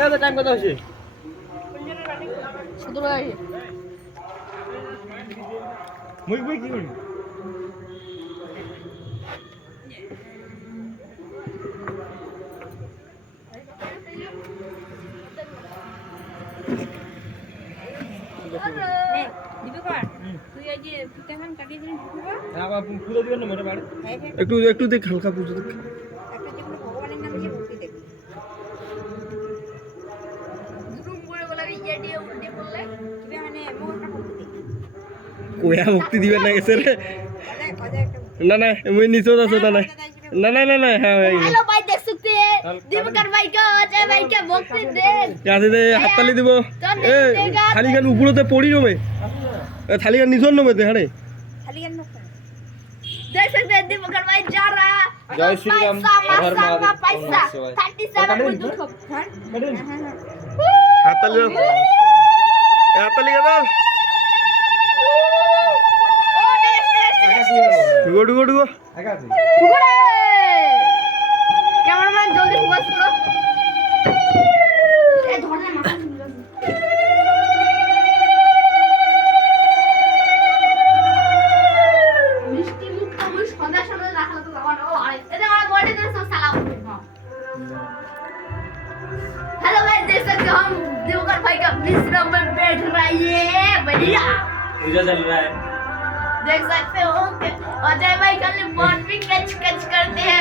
এ তো টাইম কত হচ্ছে? 17 আগে মুই কি করি? পুজো দিবেন না মোটা বাড়ি? একটু দেখ হালকা পুজো দেখ। কোয়া মুক্তি দিবেন না গেছে রে। না না মুই নিচেও আছে না না না না না হ্যাঁ ভাই हेलो भाई देख सकते हैं दीपकर भाई का अजय भाई का भक्ति देख আছে দে হাততালি দিব। এ খালি গান উপরতে পড়ি নবে, এ খালি গান নিচন নবে দে হাড়ে। देख सकते हैं दीपकर भाई जा रहा जय श्री राम, हर महादेव, पैसा ओम नमः शिवाय। 37 হাততালি দাও, এ হাততালি দাও। ডুগো ডুগো ডুগো। कैमरामैन जल्दी फोकस करो ए धरना माथा मिष्टी मुख तो मुझ सदा सदा রাখা তো লাগানো আরে এটা আমার বডি দিয়ে সব সালাম हेलो गाइस देख सकते हो हम देवकर भाई का 20 नंबर बैठ रहा है बढ़िया पूजा चल रहा है। देख सकते हो कि अजय भाई खाली बॉल भी कैच करते हैं।